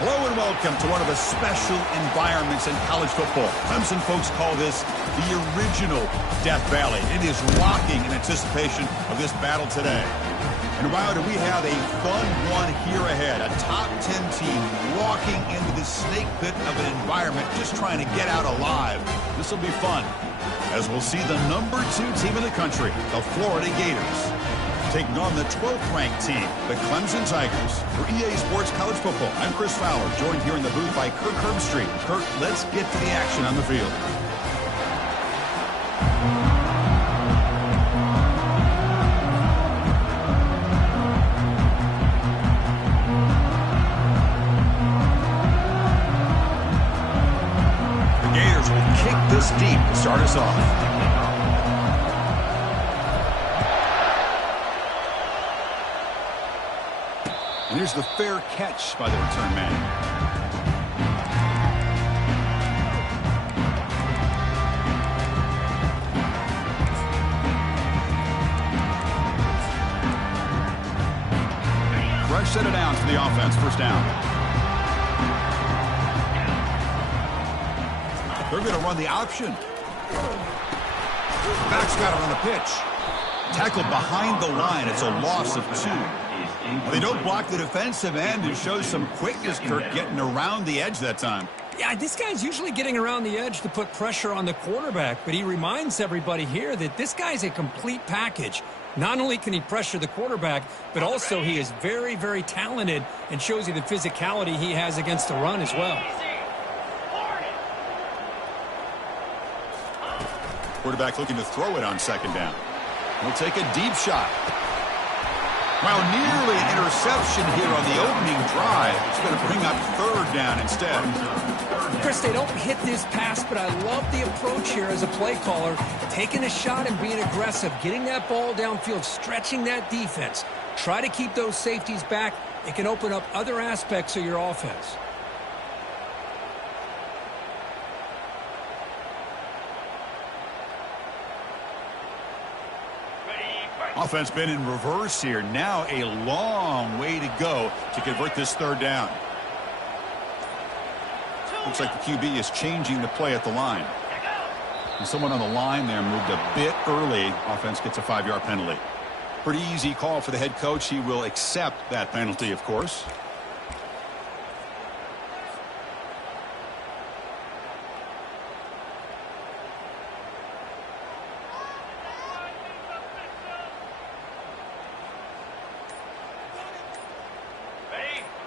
Hello and welcome to one of the special environments in college football. Clemson folks call this the original Death Valley. It is rocking in anticipation of this battle today. And wow, do we have a fun one here ahead. A top 10 team walking into the snake pit of an environment just trying to get out alive. This will be fun, as we'll see the number 2 team in the country, the Florida Gators, taking on the 12th ranked team, the Clemson Tigers. For EA Sports College Football, I'm Chris Fowler, joined here in the booth by Kirk Herbstreit. Kirk, let's get to the action on the field. The Gators will kick this deep to start us off. And here's the fair catch by the return man. Fresh set of downs for the offense. First down. They're going to run the option. Back's got it on the pitch. Tackled behind the line. It's a loss of 2. They don't block the defensive end and show some quickness, Kirk, getting around the edge that time. Yeah, this guy's usually getting around the edge to put pressure on the quarterback, but he reminds everybody here that this guy's a complete package. Not only can he pressure the quarterback, but also he is very, very talented and shows you the physicality he has against the run as well. Quarterback looking to throw it on second down. He'll take a deep shot. Wow, nearly an interception here on the opening drive. It's going to bring up third down instead. Chris, they don't hit this pass, but I love the approach here as a play caller. Taking a shot and being aggressive, getting that ball downfield, stretching that defense. Try to keep those safeties back. It can open up other aspects of your offense. Offense been in reverse here. Now a long way to go to convert this third down. Looks like the QB is changing the play at the line. And someone on the line there moved a bit early. Offense gets a 5-yard penalty. Pretty easy call for the head coach. He will accept that penalty, of course.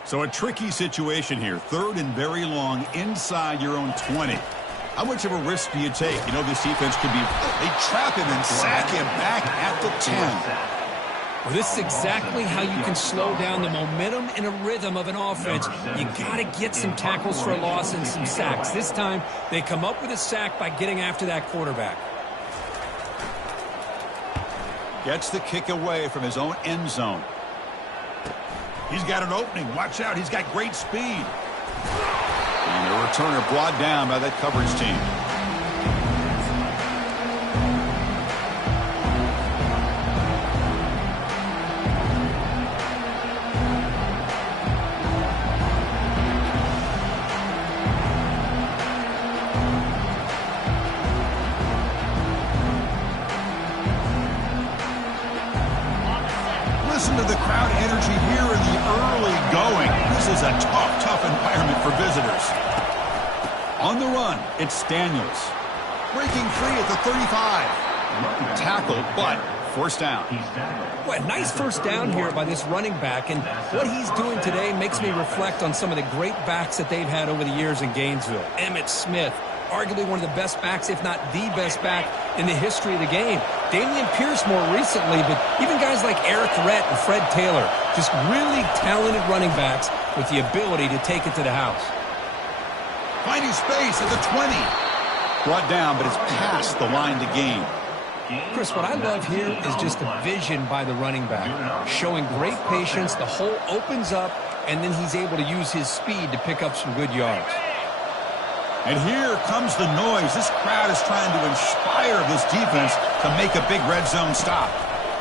So a tricky situation here. Third and very long inside your own 20. How much of a risk do you take? You know, this defense could be, they trap him and sack him back at the 10. Well, this is exactly how you can slow down the momentum and a rhythm of an offense. You got to get some tackles for a loss and some sacks. This time, they come up with a sack by getting after that quarterback. Gets the kick away from his own end zone. He's got an opening. Watch out. He's got great speed. And the returner brought down by that coverage team. Listen to the crowd energy here in the early going. This is a tough environment for visitors. On the run, it's Daniels. Breaking free at the 35. Tackle, but forced down. Well, nice first down here by this running back, and what he's doing today makes me reflect on some of the great backs that they've had over the years in Gainesville. Emmitt Smith, arguably one of the best backs, if not the best back in the history of the game. Damian Pierce more recently, but even guys like Eric Rhett and Fred Taylor, just really talented running backs with the ability to take it to the house. Finding space at the 20. Brought down, but it's past the line to gain. Chris, what I love here is just the vision by the running back. Showing great patience, the hole opens up, and then he's able to use his speed to pick up some good yards. And here comes the noise. This crowd is trying to inspire this defense to make a big red zone stop.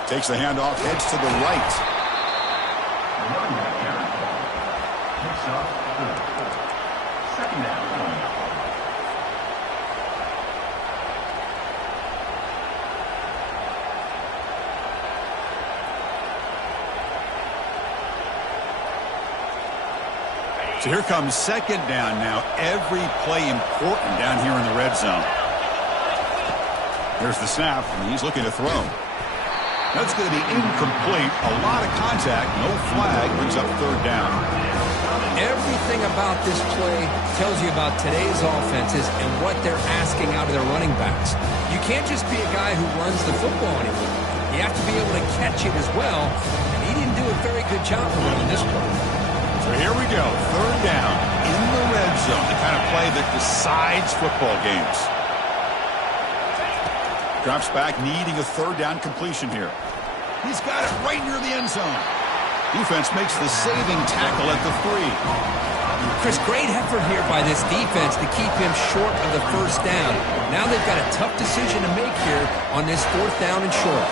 Takes the handoff, heads to the right. So here comes second down now. Every play important down here in the red zone. There's the snap, and he's looking to throw. That's going to be incomplete. A lot of contact. No flag. Brings up third down. Everything about this play tells you about today's offenses and what they're asking out of their running backs. You can't just be a guy who runs the football anymore. You have to be able to catch it as well. And he didn't do a very good job of it on this play. So here we go. Third down in the red zone. The kind of play that decides football games. Drops back, needing a third down completion here. He's got it right near the end zone. Defense makes the saving tackle at the 3. Chris, great effort here by this defense to keep him short of the first down. Now they've got a tough decision to make here on this fourth down and short.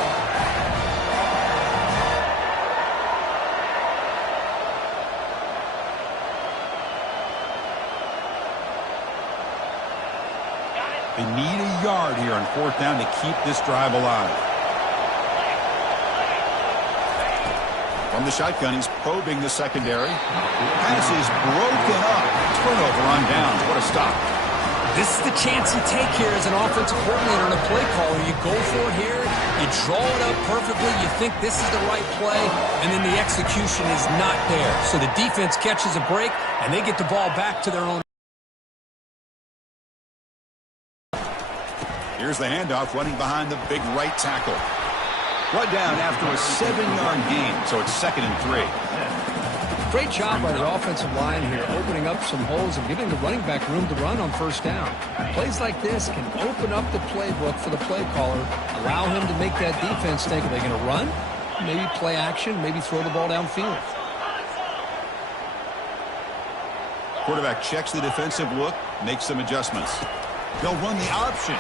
They need a yard here on fourth down to keep this drive alive. From the shotgun, he's probing the secondary. Pass is broken up. Turnover on downs. What a stop. This is the chance you take here as an offensive coordinator and a play caller. You go for it here. You draw it up perfectly. You think this is the right play, and then the execution is not there. So the defense catches a break, and they get the ball back to their own. Here's the handoff, running behind the big right tackle. Brought down after a 7-yard gain, so it's 2nd and 3. Great job by the offensive line here, opening up some holes and giving the running back room to run on first down. Plays like this can open up the playbook for the play caller, allow him to make that defense think, are they going to run? Maybe play action, maybe throw the ball downfield. Quarterback checks the defensive look, makes some adjustments. They'll run the option.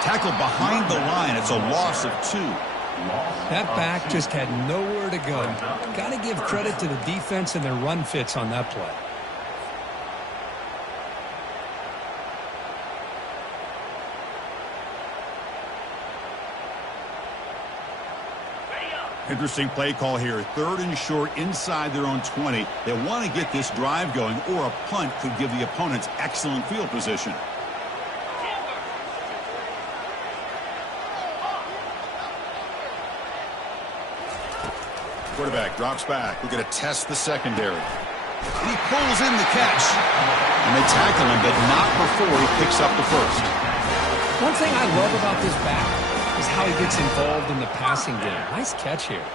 Tackle behind the line. It's a loss of 2. That back just had nowhere to go. Got to give credit to the defense and their run fits on that play. Interesting play call here. 3rd and short inside their own 20. They want to get this drive going, or a punt could give the opponents excellent field position. Quarterback drops back. We're going to test the secondary. And he pulls in the catch. And they tackle him, but not before he picks up the first. One thing I love about this back is how he gets involved in the passing game. Nice catch here.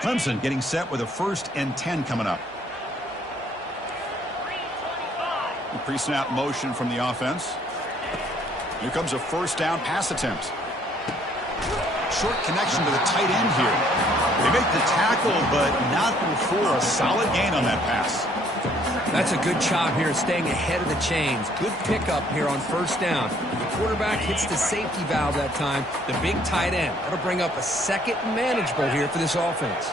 Clemson getting set with a 1st and 10 coming up. The pre-snap motion from the offense. Here comes a first down pass attempt. Short connection to the tight end here. They make the tackle, but not before a solid gain on that pass. That's a good job here, staying ahead of the chains. Good pickup here on first down. The quarterback hits the safety valve that time. The big tight end. That'll bring up a second manageable here for this offense.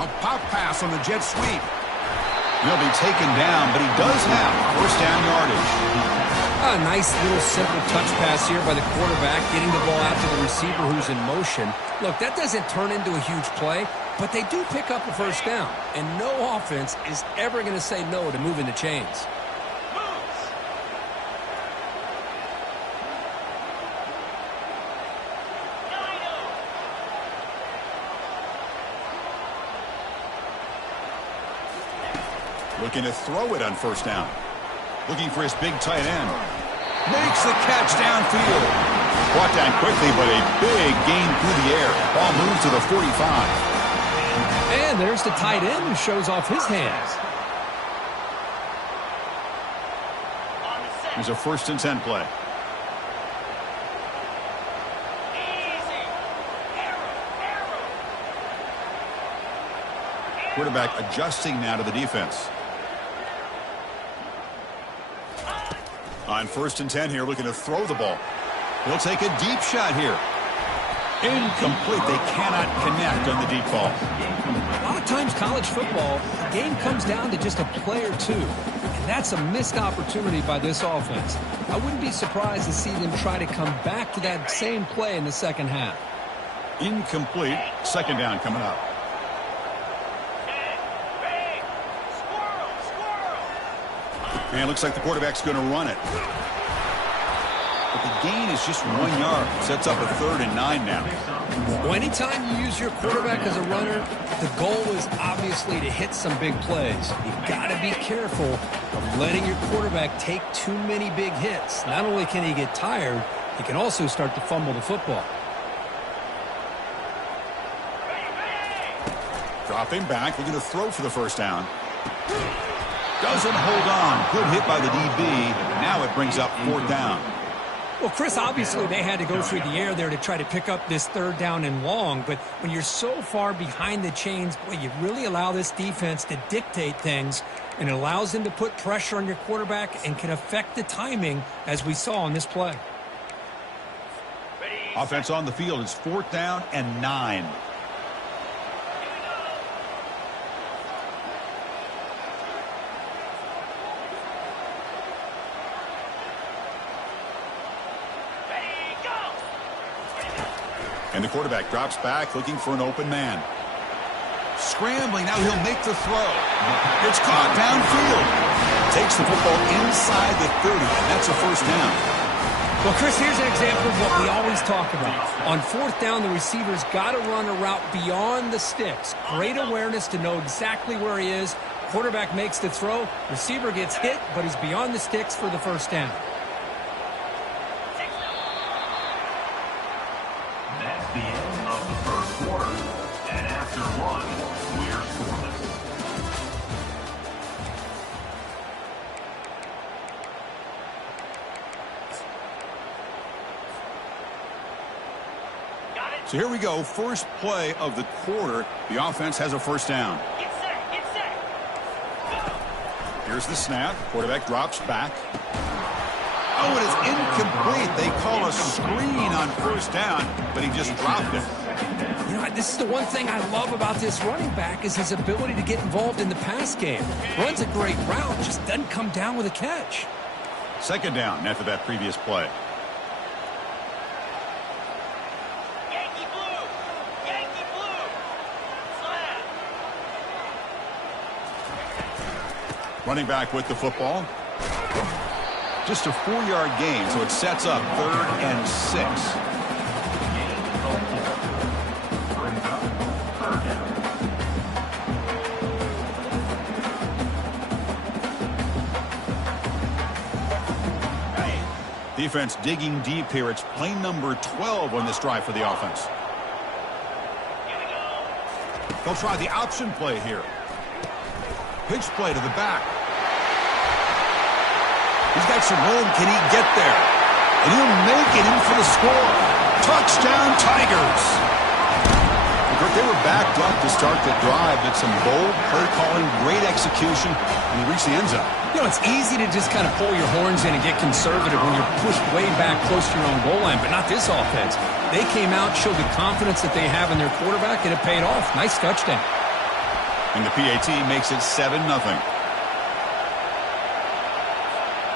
A pop pass on the jet sweep. He'll be taken down, but he does have first down yardage. A nice little simple touch pass here by the quarterback, getting the ball out to the receiver who's in motion. Look, that doesn't turn into a huge play, but they do pick up a first down. And no offense is ever going to say no to moving the chains. Looking to throw it on first down. Looking for his big tight end. Makes the catch downfield. Brought down quickly, but a big gain through the air. Ball moves to the 45. And there's the tight end who shows off his hands. There's a 1st and 10 play. Quarterback adjusting now to the defense. On 1st and 10 here, looking to throw the ball. He'll take a deep shot here. Incomplete. They cannot connect on the deep ball. A lot of times college football, the game comes down to just a play or two. And that's a missed opportunity by this offense. I wouldn't be surprised to see them try to come back to that same play in the second half. Incomplete. Second down coming up. And it looks like the quarterback's going to run it. But the gain is just 1 yard. Sets up a 3rd and 9 now. Well, anytime you use your quarterback as a runner, the goal is obviously to hit some big plays. You've got to be careful of letting your quarterback take too many big hits. Not only can he get tired, he can also start to fumble the football. Dropping back, looking to throw for the first down. Doesn't hold on. Good hit by the DB. Now it brings up 4th down. Well, Chris, obviously they had to go through the air there to try to pick up this 3rd down and long, but when you're so far behind the chains, boy, you really allow this defense to dictate things, and it allows them to put pressure on your quarterback and can affect the timing, as we saw on this play. Offense on the field is 4th down and 9. And the quarterback drops back, looking for an open man. Scrambling, now he'll make the throw. It's caught downfield. Takes the football inside the 30, and that's a first down. Well, Chris, here's an example of what we always talk about. On 4th down, the receiver's got to run a route beyond the sticks. Great awareness to know exactly where he is. Quarterback makes the throw. Receiver gets hit, but he's beyond the sticks for the first down. The end of the first quarter, and after one, we're scoreless. So here we go. First play of the quarter. The offense has a first down. Get set, get set. Go. Here's the snap. Quarterback drops back. Oh, it is incomplete. They call a screen on first down, but he just dropped it. You know, this is the one thing I love about this running back is his ability to get involved in the pass game. Runs a great route, just doesn't come down with a catch. Second down after that previous play. Yankee blue. Yankee blue. Slap. Running back with the football. Just a 4-yard gain, so it sets up 3rd and 6. Defense digging deep here. It's play number 12 on this drive for the offense. They'll try the option play here. Pitch play to the back. He's got some room. Can he get there? And he'll make it in for the score. Touchdown, Tigers. They were backed up to start the drive, but some bold play calling, great execution, and he reached the end zone. You know, it's easy to just kind of pull your horns in and get conservative when you're pushed way back close to your own goal line, but not this offense. They came out, showed the confidence that they have in their quarterback, and it paid off. Nice touchdown. And the PAT makes it 7-0.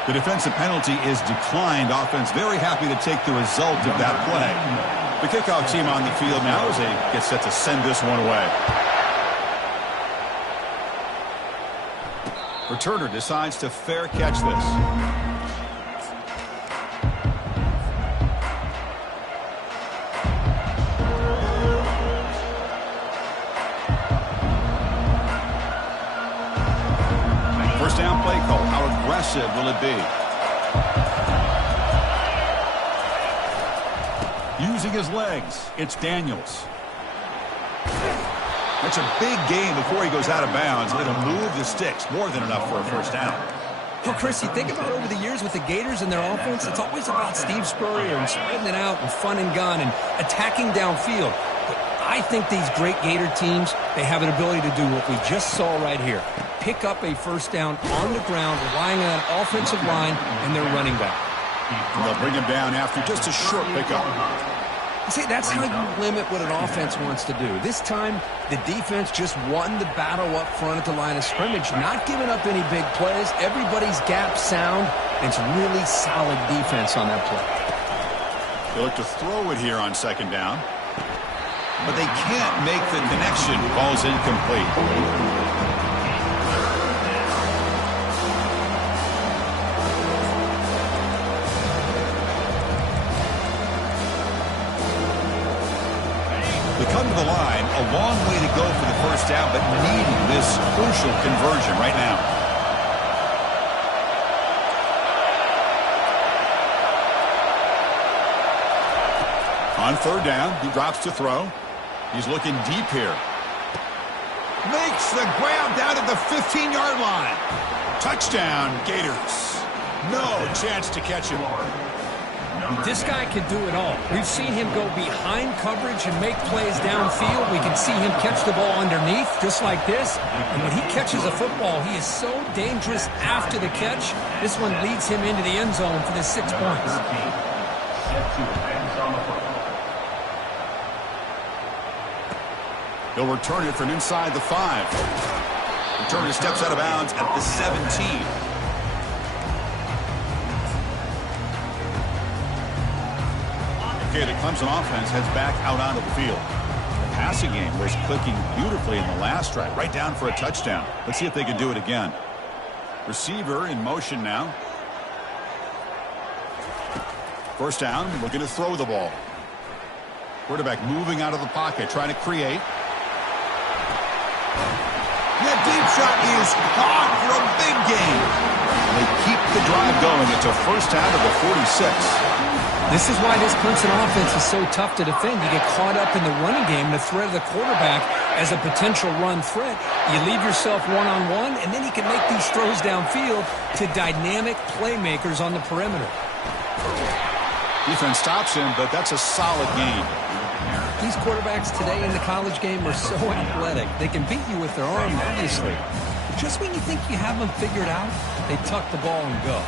The defensive penalty is declined. Offense very happy to take the result of that play. The kickoff team on the field now as they get set to send this one away. Returner decides to fair catch this. First down play call. How aggressive will it be? Using his legs, it's Daniels. That's a big gain before he goes out of bounds. Let him move the sticks. More than enough for a first down. Well, Chris, you think about over the years with the Gators and their offense, it's always about Steve Spurrier and spreading it out and fun and gun and attacking downfield. But I think these great Gator teams, they have an ability to do what we just saw right here. Pick up a first down on the ground, relying on an offensive line and their running back. And they'll bring him down after just a short pickup. See, that's how you limit what an offense wants to do. This time, the defense just won the battle up front at the line of scrimmage, not giving up any big plays. Everybody's gap sound. It's really solid defense on that play. They look to throw it here on second down, but they can't make the connection. Ball's incomplete. They come to the line, a long way to go for the first down, but needing this crucial conversion right now. On third down, he drops to throw. He's looking deep here. Makes the grab down at the 15-yard line. Touchdown, Gators. No chance to catch him. This guy can do it all. We've seen him go behind coverage and make plays downfield. We can see him catch the ball underneath, just like this. And when he catches a football, he is so dangerous after the catch. This one leads him into the end zone for the 6 points. He'll return it from inside the 5. Returner steps out of bounds at the 17. Okay, the Clemson offense heads back out onto the field. The passing game was clicking beautifully in the last drive, right down for a touchdown. Let's see if they can do it again. Receiver in motion now. First down, looking to throw the ball. Quarterback moving out of the pocket, trying to create. That deep shot is caught for a big gain. They keep the drive going. It's a first down to the 46. This is why this Clemson offense is so tough to defend. You get caught up in the running game, the threat of the quarterback as a potential run threat. You leave yourself one-on-one, and then you can make these throws downfield to dynamic playmakers on the perimeter. Defense stops him, but that's a solid gain. These quarterbacks today in the college game are so athletic. They can beat you with their arm, obviously. But just when you think you have them figured out, they tuck the ball and go.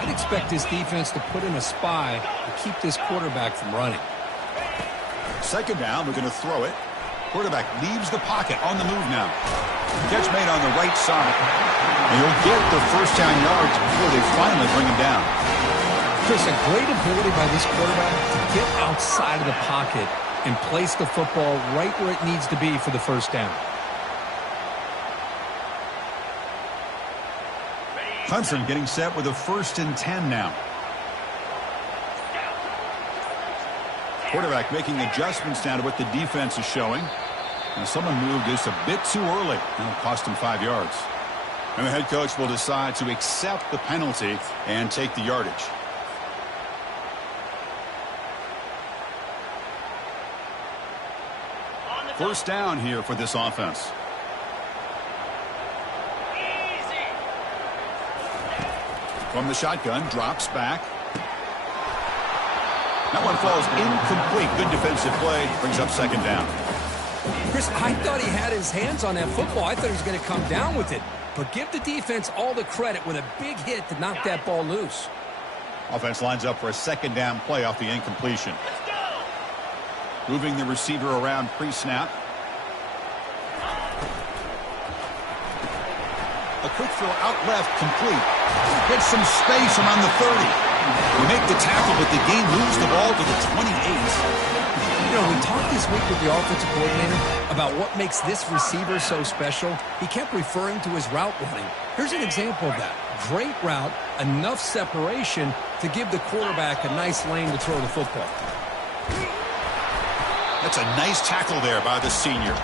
I'd expect this defense to put in a spy to keep this quarterback from running. Second down, we're going to throw it. Quarterback leaves the pocket on the move now. Catch made on the right side. And he'll get the first down yards before they finally bring him down. Chris, a great ability by this quarterback to get outside of the pocket and place the football right where it needs to be for the first down. Clemson getting set with a 1st and 10 now. Quarterback making adjustments down to what the defense is showing. And someone moved this a bit too early. It'll cost him 5 yards. And the head coach will decide to accept the penalty and take the yardage. First down here for this offense. From the shotgun, drops back. That one falls incomplete. Good defensive play. Brings up second down. Chris, I thought he had his hands on that football. I thought he was going to come down with it. But give the defense all the credit with a big hit to knock that ball loose. Offense lines up for a second down play off the incompletion. Moving the receiver around pre-snap. A quick throw out left, complete. Gets some space around the 30. We make the tackle, but the game moves the ball to the 28. You know, we talked this week with the offensive coordinator about what makes this receiver so special. He kept referring to his route running. Here's an example of that. Great route, enough separation to give the quarterback a nice lane to throw the football. That's a nice tackle there by the senior.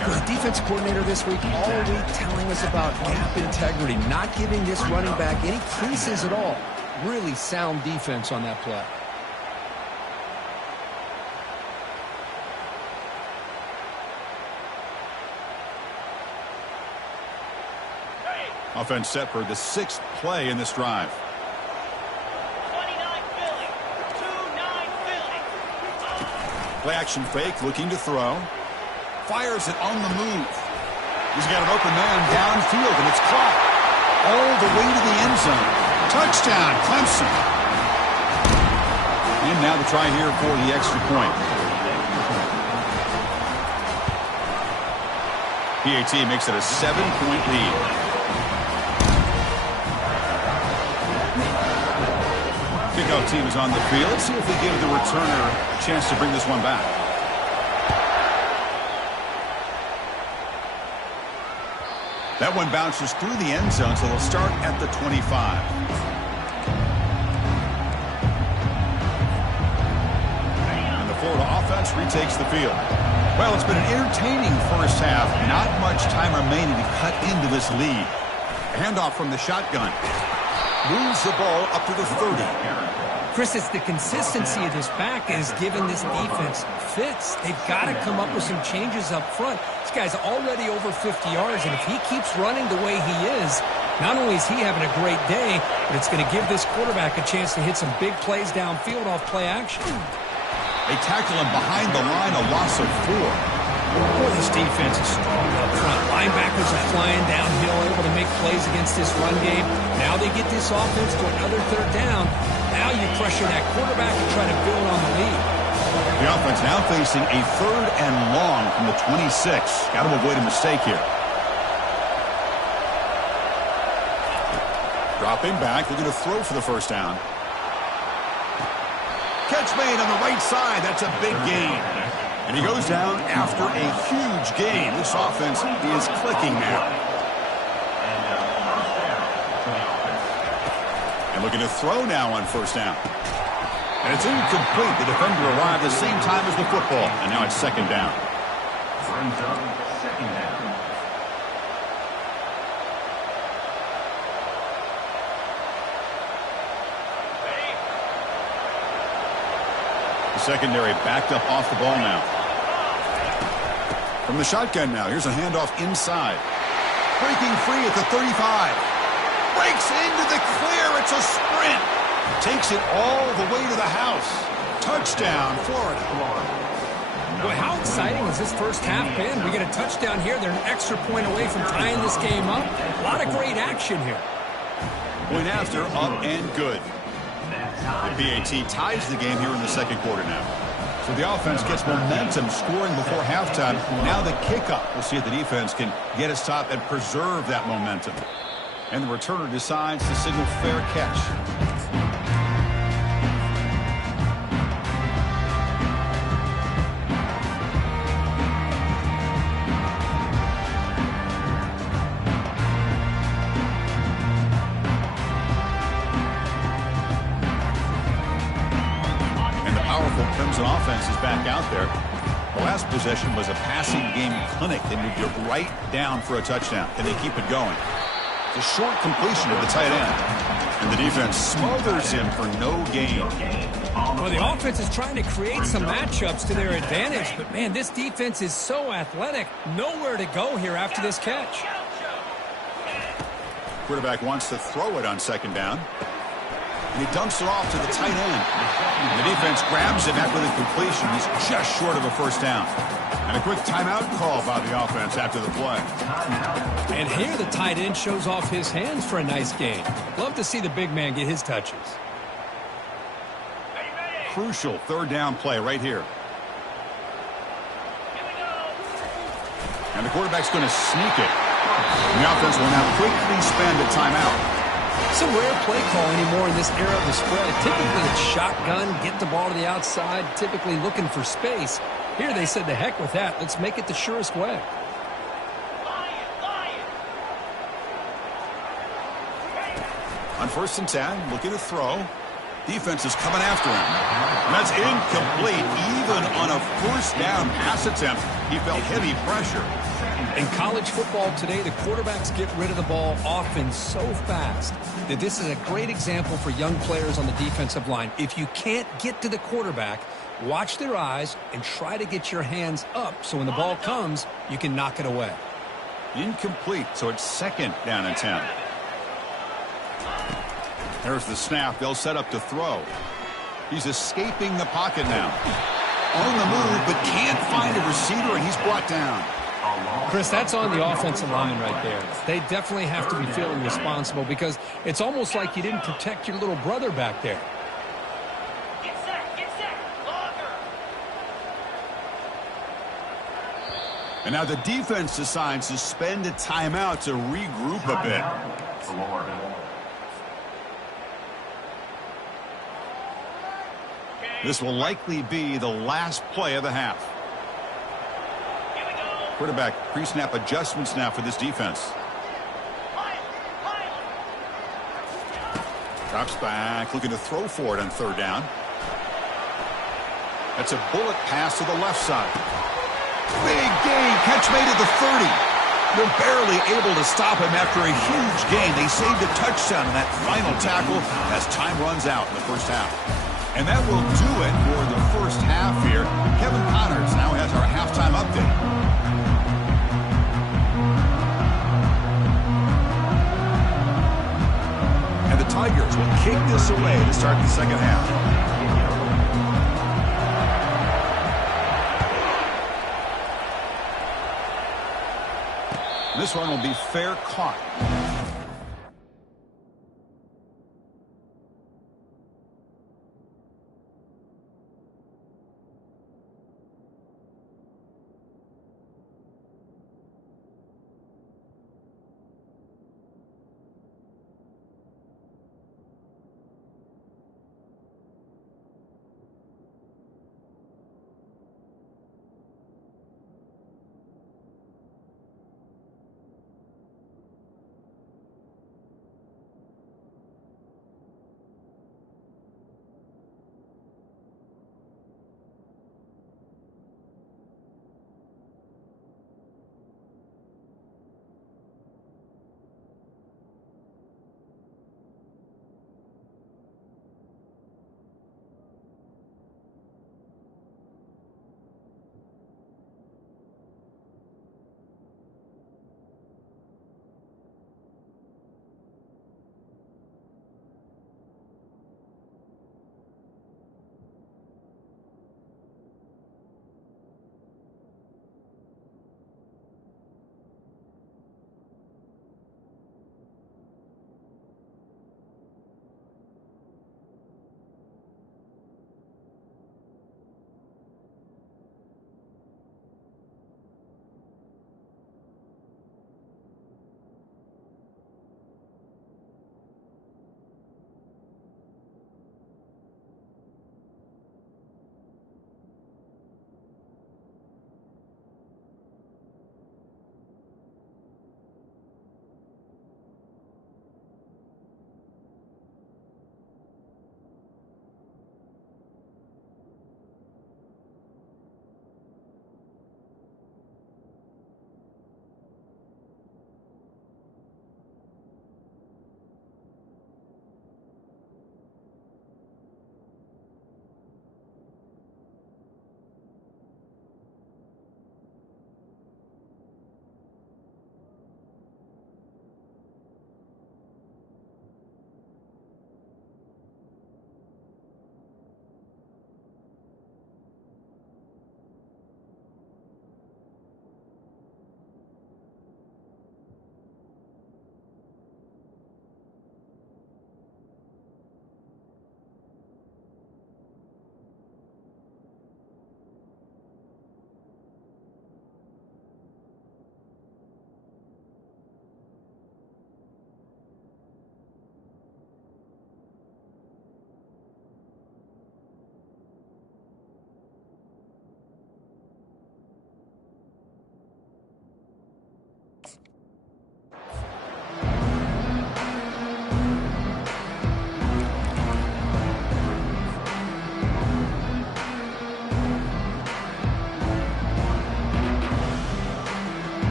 The defensive coordinator this week all week telling us about gap integrity, not giving this running back any creases at all. Really sound defense on that play. Offense set for the 6th play in this drive. 29 Philly. 2-9 Philly. Play action fake, looking to throw. Fires it on the move. He's got an open man downfield, and it's caught. All the way to the end zone. Touchdown, Clemson. And now the try here for the extra point. PAT makes it a 7-point lead. Kickoff team is on the field. Let's see if we give the returner a chance to bring this one back. That one bounces through the end zone, so they'll start at the 25. And the Florida offense retakes the field. Well, it's been an entertaining first half. Not much time remaining to cut into this lead. A handoff from the shotgun. Moves the ball up to the 30. Chris, it's the consistency of this back is giving this defense fits. They've got to come up with some changes up front. This guy's already over 50 yards, and if he keeps running the way he is, not only is he having a great day, but it's going to give this quarterback a chance to hit some big plays downfield off play action. They tackle him behind the line, a loss of 4. Boy, this defense is strong up front. Linebackers are flying downhill, able to make plays against this run game. Now they get this offense to another third down. Now you pressure that quarterback and try to build on the lead. The offense now facing a 3rd and long from the 26. Got to avoid a mistake here. Dropping back, looking to throw for the first down. Catch made on the right side. That's a big gain. And he goes down after a huge gain. This offense is clicking now. And looking to throw now on first down. And it's incomplete. The defender arrived the same time as the football. And now it's 2nd down. Brings up 2nd down. The secondary backed up off the ball now. From the shotgun now. Here's a handoff inside. Breaking free at the 35. Breaks into the clear. It's a sprint. Takes it all the way to the house. Touchdown, Florida. Boy, how exciting has this first half been? We get a touchdown here. They're an extra point away from tying this game up. A lot of great action here. Point after, up and good. The PAT ties the game here in the 2nd quarter now. So the offense gets momentum, scoring before halftime. Now the kickoff. We'll see if the defense can get a stop and preserve that momentum. And the returner decides to signal fair catch. Clemson offense is back out there. The last possession was a passing game clinic. They moved it right down for a touchdown. Can they keep it going? The short completion of the tight end. And the defense smothers him for no gain. Well, the offense is trying to create some matchups to their advantage. But, man, this defense is so athletic. Nowhere to go here after this catch. Quarterback wants to throw it on 2nd down. And he dumps it off to the tight end. And the defense grabs him after the completion. He's just short of a first down. And a quick timeout call by the offense after the play. And here the tight end shows off his hands for a nice gain. Love to see the big man get his touches. Crucial 3rd down play right here. And the quarterback's going to sneak it. And the offense will now quickly spend a timeout. It's a rare play call anymore in this era of the spread. Typically it's shotgun, get the ball to the outside, typically looking for space. Here they said, the heck with that. Let's make it the surest way. On 1st and 10, looking to throw. Defense is coming after him. And that's incomplete. Even on a first down pass attempt, he felt heavy pressure. In college football today, the quarterbacks get rid of the ball often so fast that this is a great example for young players on the defensive line. If you can't get to the quarterback, watch their eyes and try to get your hands up so when the ball comes, you can knock it away. Incomplete, so it's 2nd down and 10. There's the snap. They'll set up to throw. He's escaping the pocket now. On the move, but can't find a receiver, and he's brought down. Chris, that's on the offensive line right there. They definitely have to be feeling responsible because it's almost like you didn't protect your little brother back there. Get set, get And now the defense decides to spend a timeout to regroup a bit. This will likely be the last play of the half. Quarterback pre-snap adjustments now for this defense. Drops back, looking to throw for it on third down. That's a bullet pass to the left side. Big gain, catch made at the 30. They're barely able to stop him after a huge gain. They saved a touchdown in that final tackle as time runs out in the first half. And that will do it for the first half here. Kevin Connors now has our halftime update. And the Tigers will kick this away to start the second half. This one will be fair caught.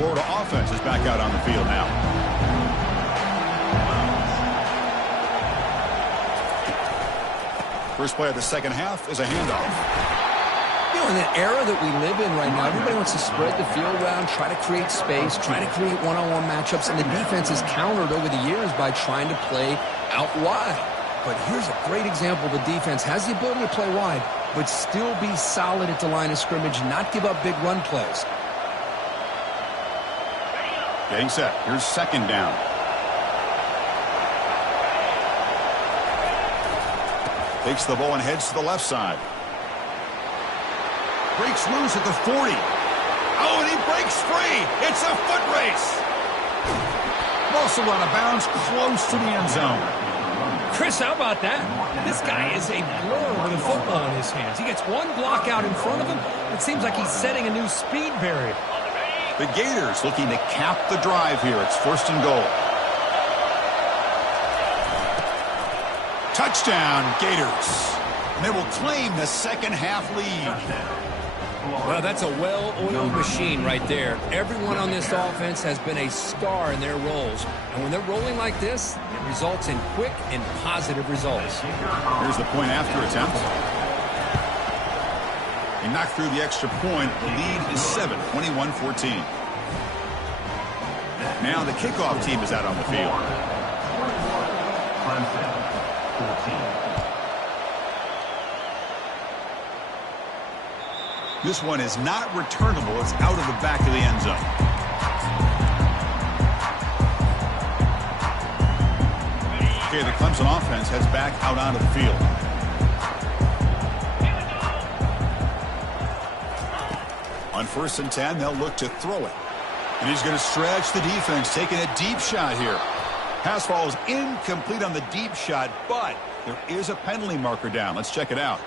Florida offense is back out on the field now. First play of the second half is a handoff. You know, in the era that we live in right now, everybody wants to spread the field around, try to create space, try to create one-on-one matchups, and the defense has countered over the years by trying to play out wide. But here's a great example. The defense has the ability to play wide, but still be solid at the line of scrimmage, not give up big run plays. Getting set. Here's second down. Takes the ball and heads to the left side. Breaks loose at the 40. Oh, and he breaks free. It's a foot race. Also out of bounds, close to the end zone. Chris, how about that? This guy is a blur with a football in his hands. He gets one block out in front of him. It seems like he's setting a new speed barrier. The Gators looking to cap the drive here. It's 1st and goal. Touchdown, Gators. And they will claim the second half lead. Well, that's a well-oiled machine right there. Everyone on this offense has been a star in their roles. And when they're rolling like this, it results in quick and positive results. Here's the point after attempt. He knocked through the extra point. The lead is 7, 21-14. Now the kickoff team is out on the field. Clemson, 14. This one is not returnable. It's out of the back of the end zone. Okay, the Clemson offense heads back out onto the field. On 1st and 10, they'll look to throw it. And he's going to stretch the defense, taking a deep shot here. Pass falls incomplete on the deep shot, but there is a penalty marker down. Let's check it out.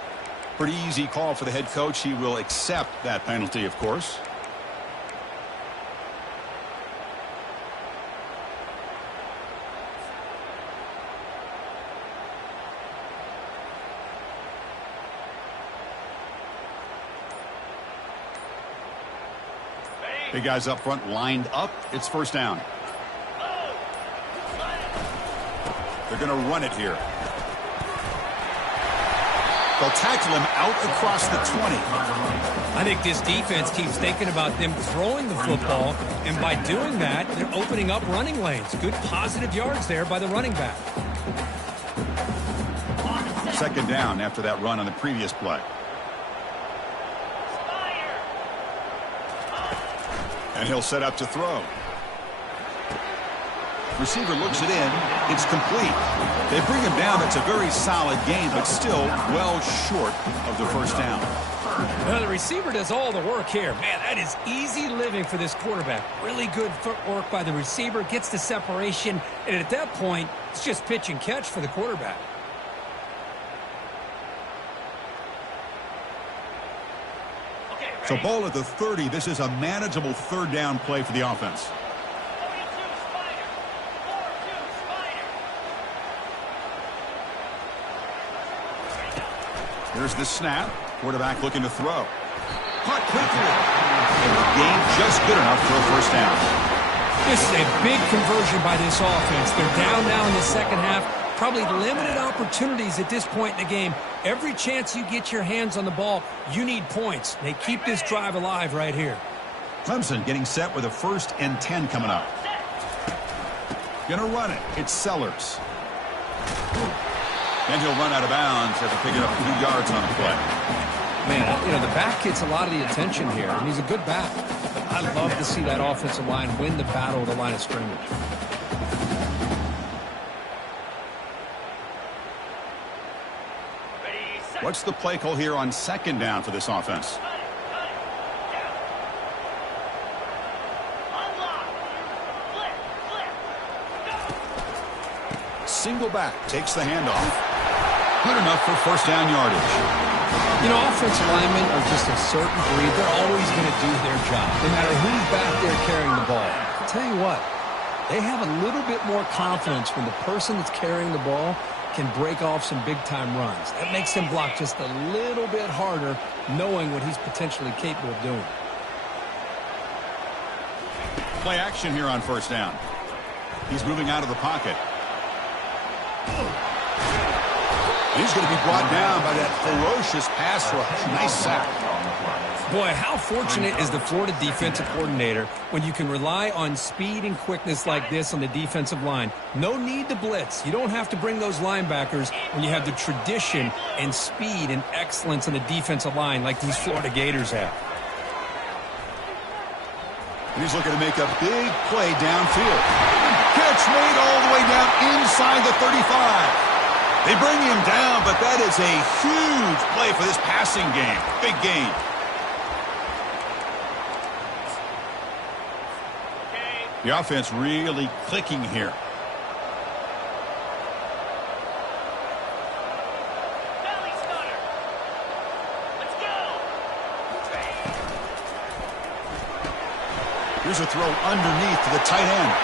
Pretty easy call for the head coach. He will accept that penalty, of course. Big guys up front lined up. It's 1st down. They're going to run it here. They'll tackle him out across the 20. I think this defense keeps thinking about them throwing the football, and by doing that, they're opening up running lanes. Good positive yards there by the running back. 2nd down after that run on the previous play. And he'll set up to throw. Receiver looks it in. It's complete. They bring him down. It's a very solid gain, but still well short of the 1st down. Well, the receiver does all the work here. Man, that is easy living for this quarterback. Really good footwork by the receiver. Gets the separation. And at that point, it's just pitch and catch for the quarterback. So ball at the 30. This is a manageable 3rd down play for the offense. Here's the snap. Quarterback looking to throw. Caught quickly. And the gain just good enough for a 1st down. This is a big conversion by this offense. They're down now in the 2nd half. Probably limited opportunities at this point in the game. Every chance you get your hands on the ball, you need points. They keep this drive alive right here. Clemson getting set with a 1st and 10 coming up. Gonna run it. It's Sellers. And he'll run out of bounds after picking up 2 yards on the play. Man, you know, the back gets a lot of the attention here, and he's a good back. But I love to see that offensive line win the battle of the line of scrimmage. What's the play call here on 2nd down for this offense? Single back, takes the handoff. Good enough for 1st down yardage. You know, offensive linemen are just a certain breed. They're always going to do their job, no matter who's back there carrying the ball. I'll tell you what, they have a little bit more confidence when the person that's carrying the ball can break off some big-time runs. That makes him block just a little bit harder, knowing what he's potentially capable of doing. Play action here on 1st down. He's moving out of the pocket. He's going to be brought down by that ferocious pass rush. Nice sack. Boy, how fortunate is the Florida defensive coordinator when you can rely on speed and quickness like this on the defensive line. No need to blitz. You don't have to bring those linebackers when you have the tradition and speed and excellence on the defensive line like these Florida Gators have. He's looking to make a big play downfield. Catch made all the way down inside the 35. They bring him down, but that is a huge play for this passing game. Big gain. The offense really clicking here. Belly stunner. Let's go. Here's a throw underneath to the tight end.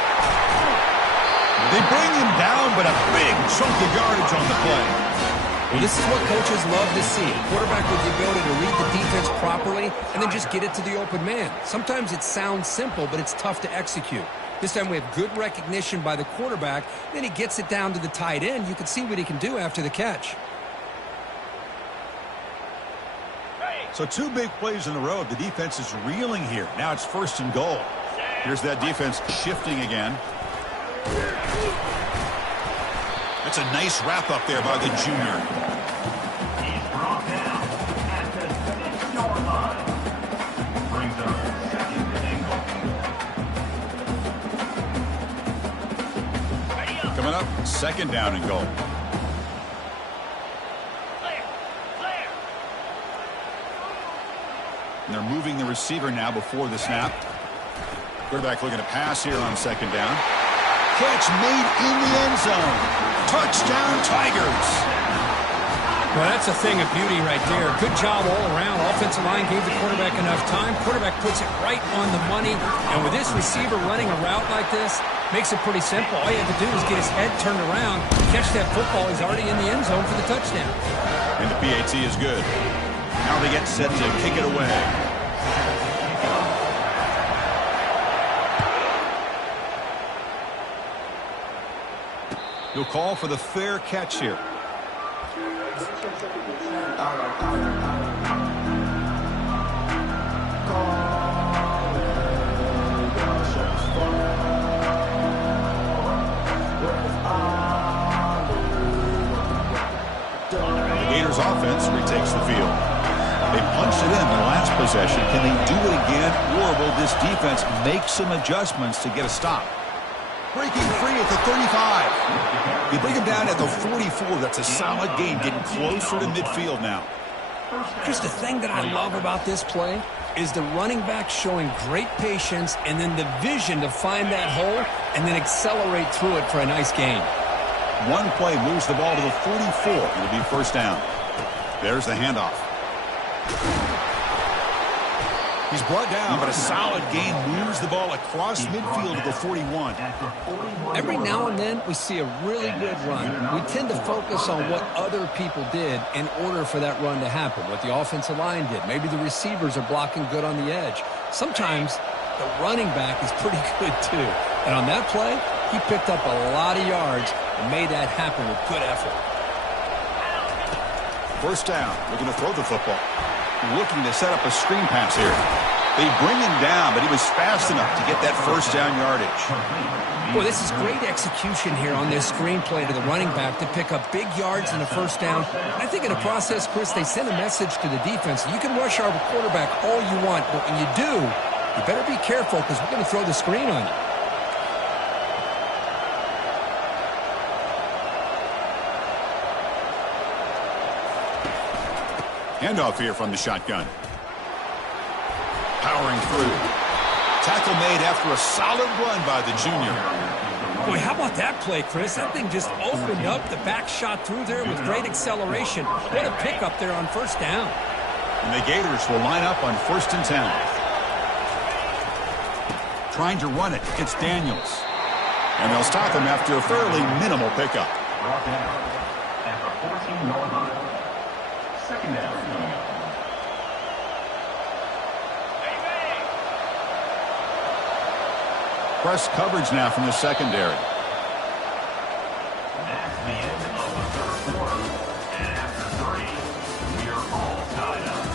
They bring him down, but a big chunk of yardage on the play. Well, this is what coaches love to see. A quarterback with the ability to read the defense properly and then just get it to the open man. Sometimes it sounds simple, but it's tough to execute. This time we have good recognition by the quarterback. Then he gets it down to the tight end. You can see what he can do after the catch. So 2 big plays in a row. The defense is reeling here. Now it's 1st and goal. Here's that defense shifting again. That's a nice wrap up there by the junior. He's brought down at the 6-yard line. Brings up 2nd and goal. Coming up, 2nd down and goal. Clear. Clear. And they're moving the receiver now before the snap. Quarterback looking to pass here on 2nd down. Catch made in the end zone. Touchdown, Tigers. Well, that's a thing of beauty right there. Good job all around. Offensive line gave the quarterback enough time. Quarterback puts it right on the money. And with this receiver running a route like this, makes it pretty simple. All you have to do is get his head turned around, catch that football. He's already in the end zone for the touchdown. And the PAT is good. Now they get set to kick it away. He'll call for the fair catch here. The Gators offense retakes the field. They punched it in the last possession. Can they do it again, or will this defense make some adjustments to get a stop? Breaking free at the 35. You bring him down at the 44. That's a solid gain, getting closer to midfield now. Just the thing that I love about this play is the running back showing great patience and then the vision to find that hole and then accelerate through it for a nice gain. One play moves the ball to the 44. It'll be 1st down. There's the handoff. He's brought down, but a solid gain moves the ball across midfield to the 41. Every now and then we see a really good run. We tend to focus on what other people did in order for that run to happen, what the offensive line did. Maybe the receivers are blocking good on the edge. Sometimes the running back is pretty good too. And on that play, he picked up a lot of yards and made that happen with good effort. 1st down, looking to throw the football. Looking to set up a screen pass here. They bring him down, but he was fast enough to get that 1st down yardage. Boy, this is great execution here on this screen play to the running back to pick up big yards and a 1st down. And I think in the process, Chris, they send a message to the defense. You can rush our quarterback all you want, but when you do, you better be careful because we're going to throw the screen on you. Handoff here from the shotgun. Powering through. Tackle made after a solid run by the junior. Boy, how about that play, Chris? That thing just opened up. The back shot through there with great acceleration. What a pickup there on 1st down. And the Gators will line up on 1st and 10. Trying to run it. It's Daniels. And they'll stop him after a fairly minimal pickup. Brought down at the 14-yard line. 2nd down. Press coverage now from the secondary. That's the end of the 3rd quarter. And after 3, we are all tied up.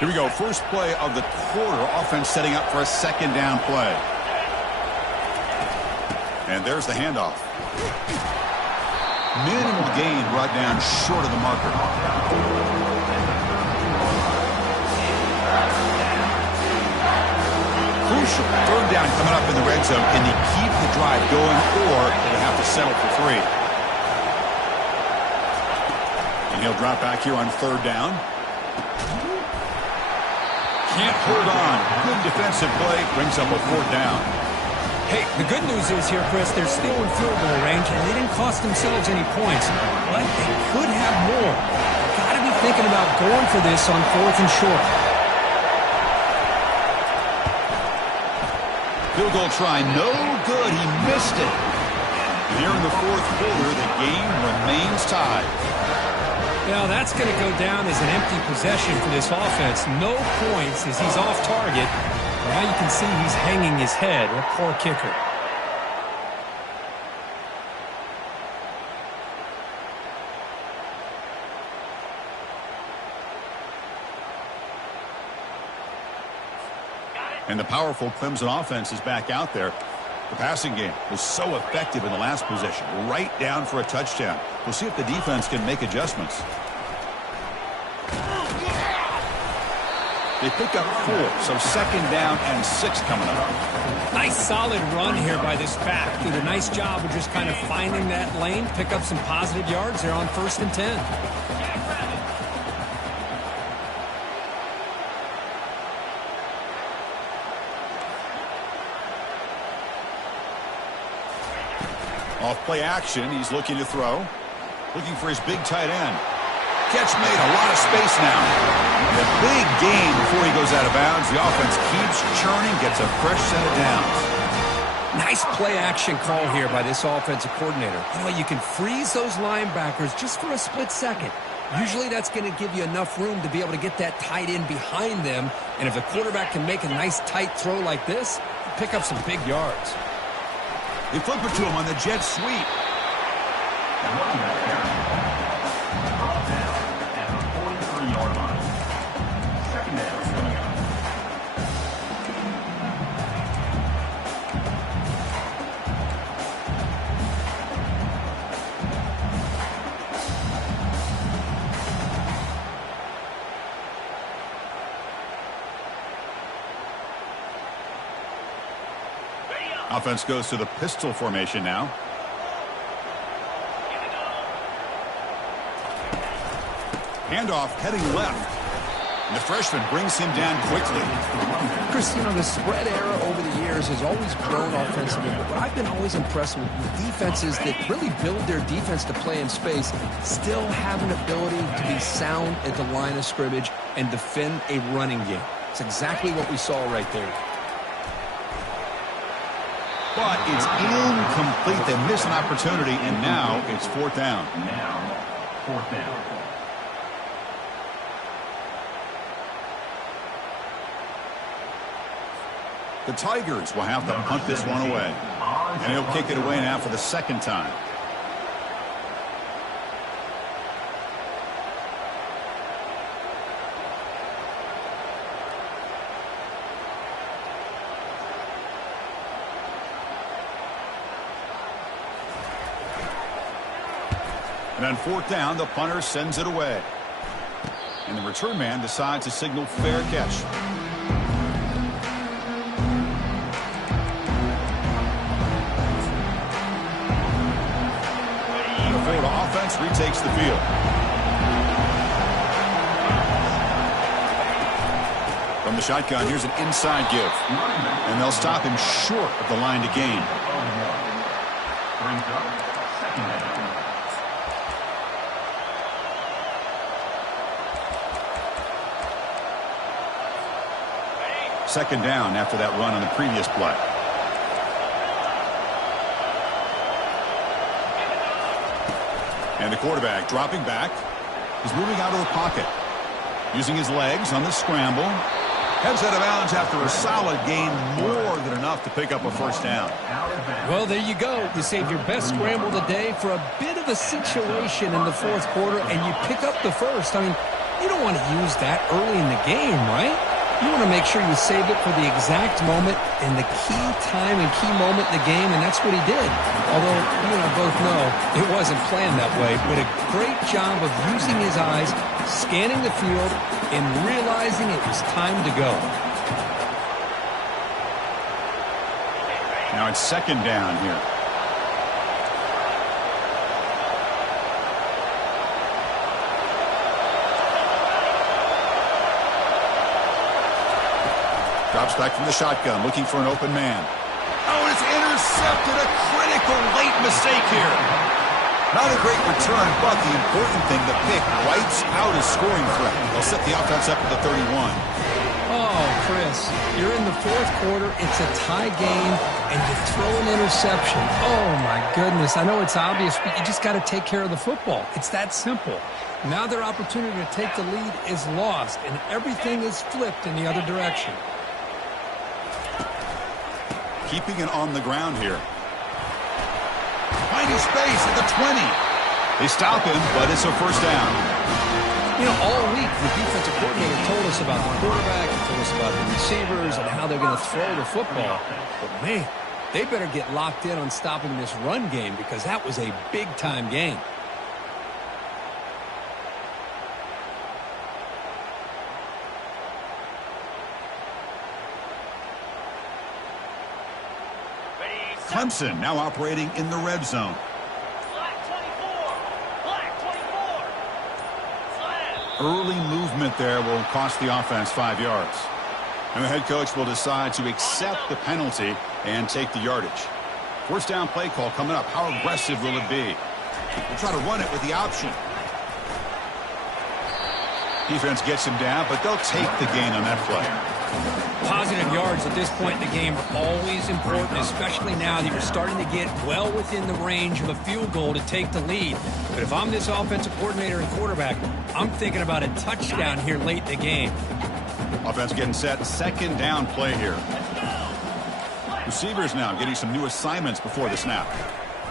Here we go. First play of the quarter. Offense setting up for a 2nd down play. And there's the handoff. Minimal gain brought down short of the marker. Crucial. 3rd down coming up in the red zone. Can they keep the drive going, or do they have to settle for 3? And he'll drop back here on 3rd down. Can't hold on. Good defensive play. Brings up a 4th down. Hey, the good news is here, Chris, they're still in field goal range, and they didn't cost themselves any points. But they could have more. Got to be thinking about going for this on 4th and short. Field goal try. No good. He missed it. Here in the 4th quarter, the game remains tied. Now, that's going to go down as an empty possession for this offense. No points as he's off target. Now you can see he's hanging his head. A poor kicker. And the powerful Clemson offense is back out there. The passing game was so effective in the last possession. Right down for a touchdown. We'll see if the defense can make adjustments. They pick up 4, so 2nd down and 6 coming up. Nice solid run here by this back. Did a nice job of just kind of finding that lane, pick up some positive yards. They're on 1st and 10. Off play action, he's looking to throw. Looking for his big tight end. Catch made, a lot of space now. And a big gain before he goes out of bounds. The offense keeps churning, gets a fresh set of downs. Nice play action call here by this offensive coordinator. You know, you can freeze those linebackers just for a split second. Usually that's going to give you enough room to be able to get that tight end behind them. And if the quarterback can make a nice tight throw like this, pick up some big yards. They flip it to him on the jet sweep. And running back carry. Brought down at the 43-yard line. 2nd down coming up. Offense goes to the pistol formation now. Handoff heading left. And the freshman brings him down quickly. Chris, you know, the spread era over the years has always grown offensively, but what I've been always impressed with defenses that really build their defense to play in space still have an ability to be sound at the line of scrimmage and defend a running game. It's exactly what we saw right there. But it's incomplete. They miss an opportunity, and now it's 4th down. Now, 4th down. The Tigers will have to punt this one away. And he'll kick it away now for the 2nd time. And on 4th down, the punter sends it away. And the return man decides to signal fair catch. The Florida offense retakes the field. From the shotgun, here's an inside give. And they'll stop him short of the line to gain. Brings up 2nd down. Second down after that run on the previous play. And the quarterback dropping back. He's moving out of the pocket. Using his legs on the scramble. Heads out of bounds after a solid gain, more than enough to pick up a 1st down. Well, there you go. You saved your best scramble of the day for a bit of a situation in the 4th quarter, and you pick up the 1st. I mean, you don't want to use that early in the game, right? You want to make sure you save it for the exact moment and the key time and key moment in the game, and that's what he did. Although you and I both know it wasn't planned that way, but a great job of using his eyes, scanning the field, and realizing it was time to go. Now it's 2nd down here. Drops back from the shotgun, looking for an open man. Oh, it's intercepted. A critical late mistake here. Not a great return, but the important thing, the pick wipes out a scoring threat. They'll set the offense up at the 31. Oh, Chris, you're in the fourth quarter. It's a tie game, and you throw an interception. Oh, my goodness. I know it's obvious, but you just got to take care of the football. It's that simple. Now their opportunity to take the lead is lost, and everything is flipped in the other direction. Keeping it on the ground here. Finding space at the 20. They stop him, but it's a first down. You know, all week the defensive coordinator told us about the quarterback, he told us about the receivers and how they're going to throw the football. But, man, they better get locked in on stopping this run game because that was a big-time game. Clemson now operating in the red zone. Black 24. Black 24. Slam. Early movement there will cost the offense 5 yards. And the head coach will decide to accept the penalty and take the yardage. First down play call coming up. How aggressive will it be? We'll try to run it with the option. Defense gets him down, but they'll take the gain on that play. Positive yards at this point in the game are always important, especially now that you're starting to get well within the range of a field goal to take the lead. But if I'm this offensive coordinator and quarterback, I'm thinking about a touchdown here late in the game. Offense getting set. Second down play here. Receivers now getting some new assignments before the snap.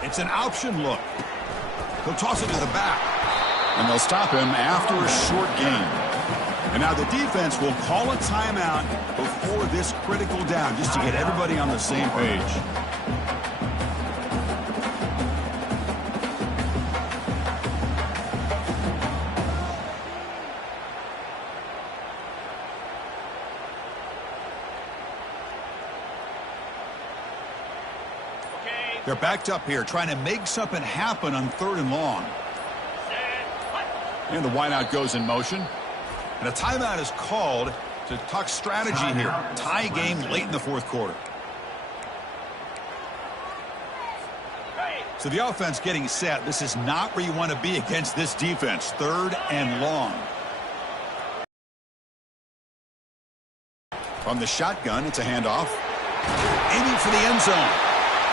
It's an option look. He'll toss it to the back. And they'll stop him after a short gain. And now the defense will call a timeout before this critical down just to get everybody on the same page. They're backed up here trying to make something happen on 3rd and long. And the wideout goes in motion. And a timeout is called to talk strategy here. Tie game late in the fourth quarter. So the offense getting set. This is not where you want to be against this defense. 3rd and long. From the shotgun, it's a handoff. Aiming for the end zone.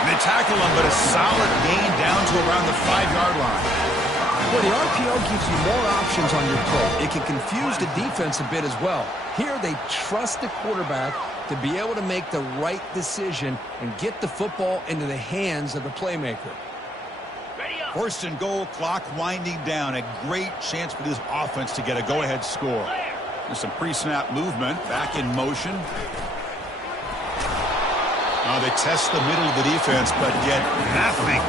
And they tackle him, but a solid gain down to around the 5-yard line. Well, the RPO gives you more options on your play. It can confuse the defense a bit as well. Here they trust the quarterback to be able to make the right decision and get the football into the hands of the playmaker. First and goal, clock winding down. A great chance for this offense to get a go-ahead score. There's some pre-snap movement, back in motion. They test the middle of the defense, but get nothing.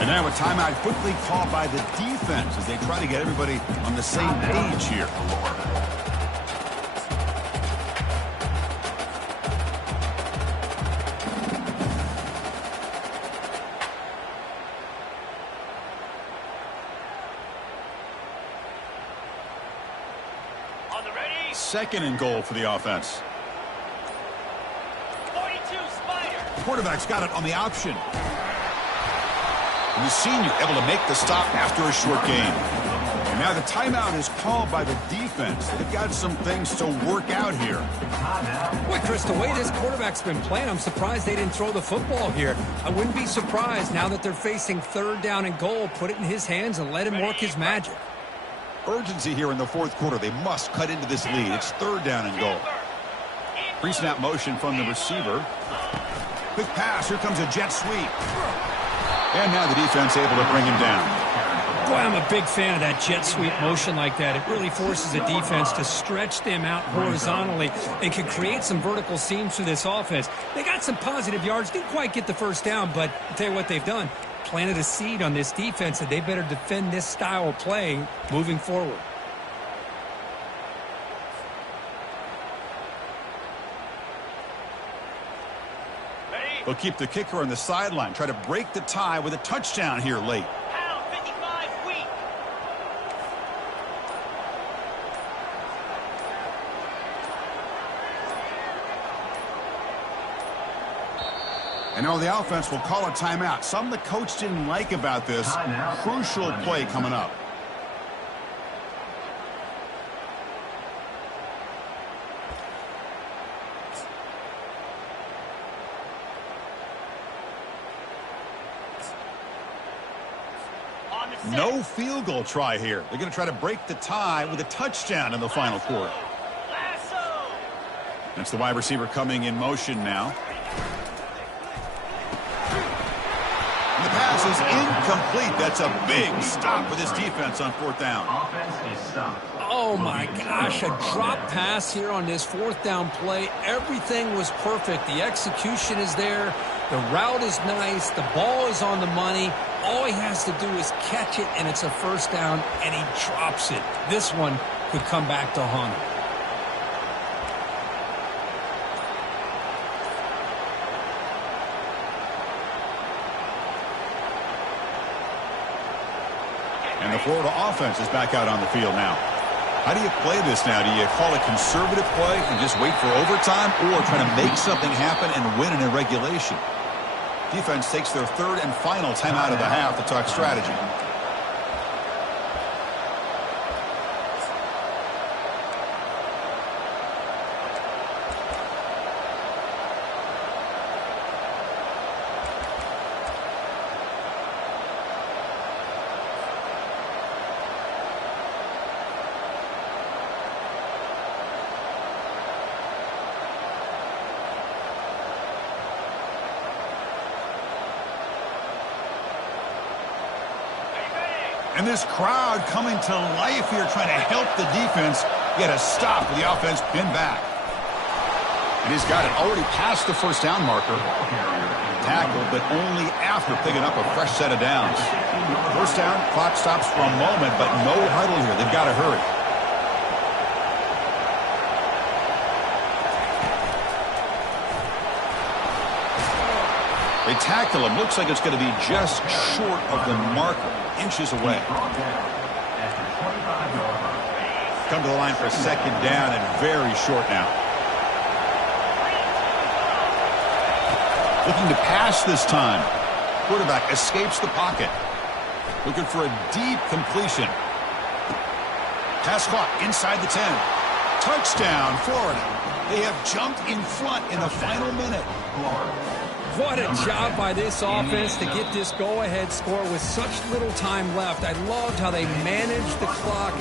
And now a timeout quickly called by the defense as they try to get everybody on the same page here. On the ready. 2nd and goal for the offense. 42 Spider. Quarterback's got it on the option. And the senior able to make the stop after a short game. And now the timeout is called by the defense. They've got some things to work out here. Boy, Chris, the way this quarterback's been playing, I'm surprised they didn't throw the football here. I wouldn't be surprised now that they're facing 3rd down and goal. Put it in his hands and let him work his magic. Urgency here in the fourth quarter. They must cut into this lead. It's 3rd down and goal. Pre-snap motion from the receiver. Quick pass. Here comes a jet sweep. And now the defense able to bring him down. Boy, I'm a big fan of that jet sweep motion like that. It really forces the defense to stretch them out horizontally and can create some vertical seams for this offense. They got some positive yards. Didn't quite get the first down, but I'll tell you what they've done. Planted a seed on this defense, and they better defend this style of play moving forward. They'll keep the kicker on the sideline. Try to break the tie with a touchdown here late. Pound 55 wheat. And now the offense will call a timeout. Something the coach didn't like about this. Crucial play coming up. No field goal try here. They're going to try to break the tie with a touchdown in the final quarter. That's the wide receiver coming in motion now. And the pass is incomplete. That's a big stop for this defense on fourth down. Oh, my gosh, a drop pass here on this fourth down play. Everything was perfect. The execution is there. The route is nice. The ball is on the money. All he has to do is catch it, and it's a first down, and he drops it. This one could come back to haunt him. And the Florida offense is back out on the field now. How do you play this now? Do you call a conservative play and just wait for overtime, or try to make something happen and win in regulation? Defense takes their third and final timeout of the half to talk strategy. And this crowd coming to life here, trying to help the defense get a stop with the offense pinned back. And he's got it already past the first down marker. Tackle, but only after picking up a fresh set of downs. First down, clock stops for a moment, but no huddle here. They've got to hurry. They tackle him. Looks like it's going to be just short of the marker. Inches away. Come to the line for a second down and very short now. Looking to pass this time. Quarterback escapes the pocket. Looking for a deep completion. Pass clock inside the 10. Touchdown, Florida. They have jumped in front in the final minute. What a job by this offense to get this go-ahead score with such little time left. I loved how they managed the clock,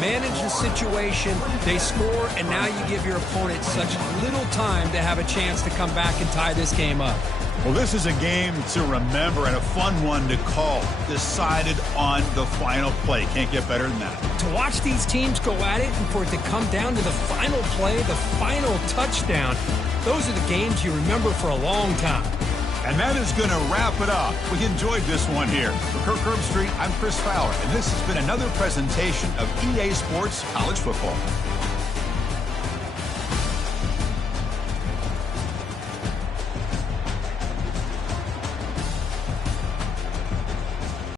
managed the situation. They score, and now you give your opponent such little time to have a chance to come back and tie this game up. Well, this is a game to remember and a fun one to call. Decided on the final play. Can't get better than that. To watch these teams go at it and for it to come down to the final play, the final touchdown, those are the games you remember for a long time. And that is going to wrap it up. We enjoyed this one here. For Kirk Herbstreit, I'm Chris Fowler, and this has been another presentation of EA Sports College Football.